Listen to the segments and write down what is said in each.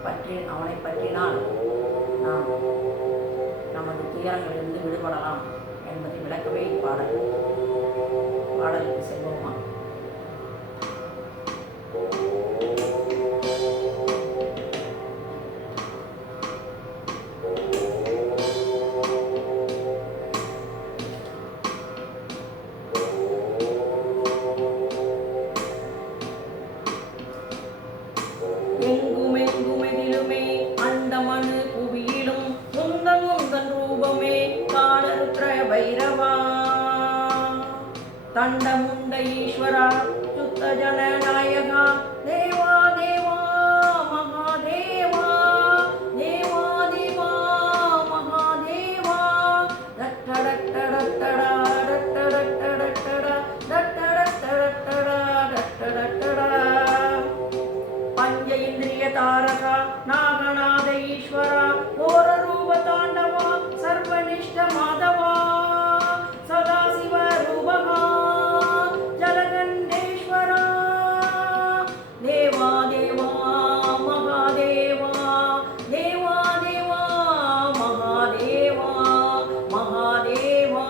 அவனை பற்றினால் நாம் நமது துயரங்களிலிருந்து விடுபடலாம் என்பதை விளக்கவே பாடலுக்கு செல்வோமா? எங்குமெங்குமெதிலுமே அண்டமனு புவியிலும் முந்தன் முந்தன் ரூபமே காணருற்ற பைரவா தண்டமுண்ட ஈஸ்வரா சுத்த ஜனநாயகா தேவா தேவா மகாதேவா தேவா தேவா மகாதேவா டட்டடட்டடட்டடா டட்டடட்டடட்டடா டட்டடட்டடட்டடா டட்டடட்டடா பஞ்ச இந்திரிய தாரகா நாகநாத ஈஸ்வரா கோர ரூப தாண்டவா சர்வனிஷ்ட மாதவா சதாசிவ ரூபகா ஜலகண்டேஸ்வரா தேவா தேவா மகாதேவா தேவா தேவா மகாதேவா மகாதேவா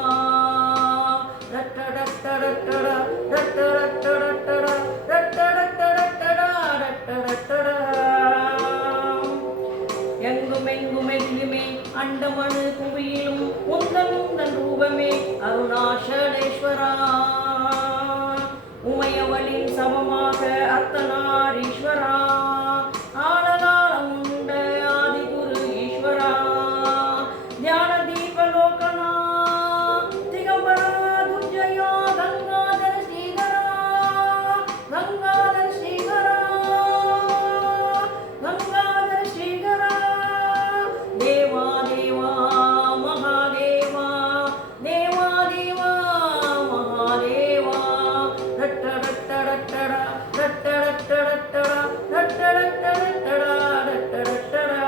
ரட்டடட்டடட்டடா ரட்டடட்டடட்டடா ரட்டடட்டடட்டடா ரட்டடட்டடா எங்குமெங்குமெங்குமே அண்டமனு புவியிலும் முந்தன் முந்தன் ரூபமே அருணாச்சலேஸ்வரா உமையவளின் சமமாக அர்த்தநாரீஸ்வரா ஆலகாலம் உண்ட ஆதிகுரு ஈஸ்வரா தியான தீபலோகனா திகம்பரா துர்ஜயா கங்காதர ஸ்ரீகரா கங்காதர ஸ்ரீகரா கங்காதர ஸ்ரீகரா தேவா தேவா மகாதேவா தேவா தேவா மகாதேவா ரட்டடட்டடட்டடா ரட்டடட்டடட்டடா ரட்டடட்டடட்டடா ரட்டடட்டடா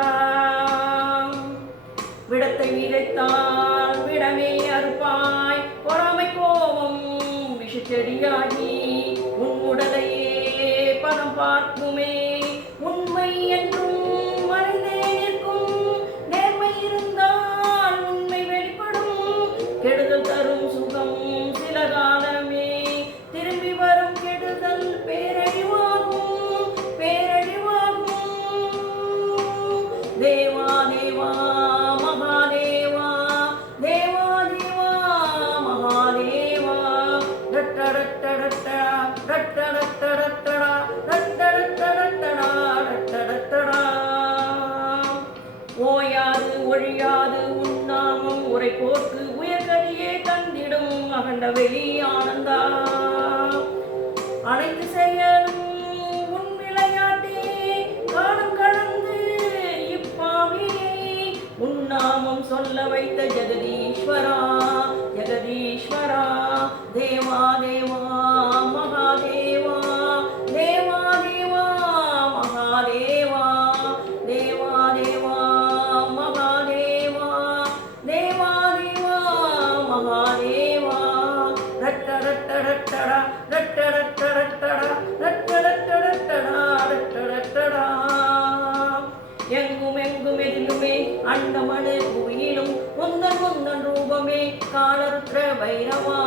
விடத்தை விதைத்தால் விடமே அறுப்பாய் பொறாமை கோபம் விஷச்செடியாகி உன் உடலையே பதம் பார்க்குமே உண்மை என்றும் மறைந்தே நிற்கும் நேர்மை இருந்தால் உண்மை வெளிப்படும் கெடுதல் தரும் சுகம் சில காலமே திரும்பி வரும் கெடுதல் பேரழிவாகும் பேரழிவாகும் தேவா தேவா மகாதேவா தேவா தேவா மகாதேவா ரட்டடட்டடட்டடா ரட்டடட்டடட்டடா ரட்டடட்டடட்டடா ரட்டடட்டடா ஓயாது ஒழியாது உன்னாமம் உரை போர்க்கு உயர்கதியே தந்திடும் அகண்ட வெளி ஆனந்தா அனைத்து செயலும் உன் விளையாட்டே காலம் கடந்து இப்பாவியை உன்னாமம் சொல்ல வைத்த ஜெகதீஸ்வரா ஜெகதீஸ்வரா தேவா தேவா மகாதேவா தேவா தேவா மகாதேவா தேவா தேவா மகாதேவா தேவா தேவா மகாதேவா ரட்டடட்டடட்டடா ரட்டடட்டடட்டடா ரட்டடட்டடட்டடா ரட்டடட்டடா எங்குமெங்குமெதிலுமே அண்டமனு புவியிலும் முந்தன் முந்தன் ரூபமே காணருற்ற பைரவா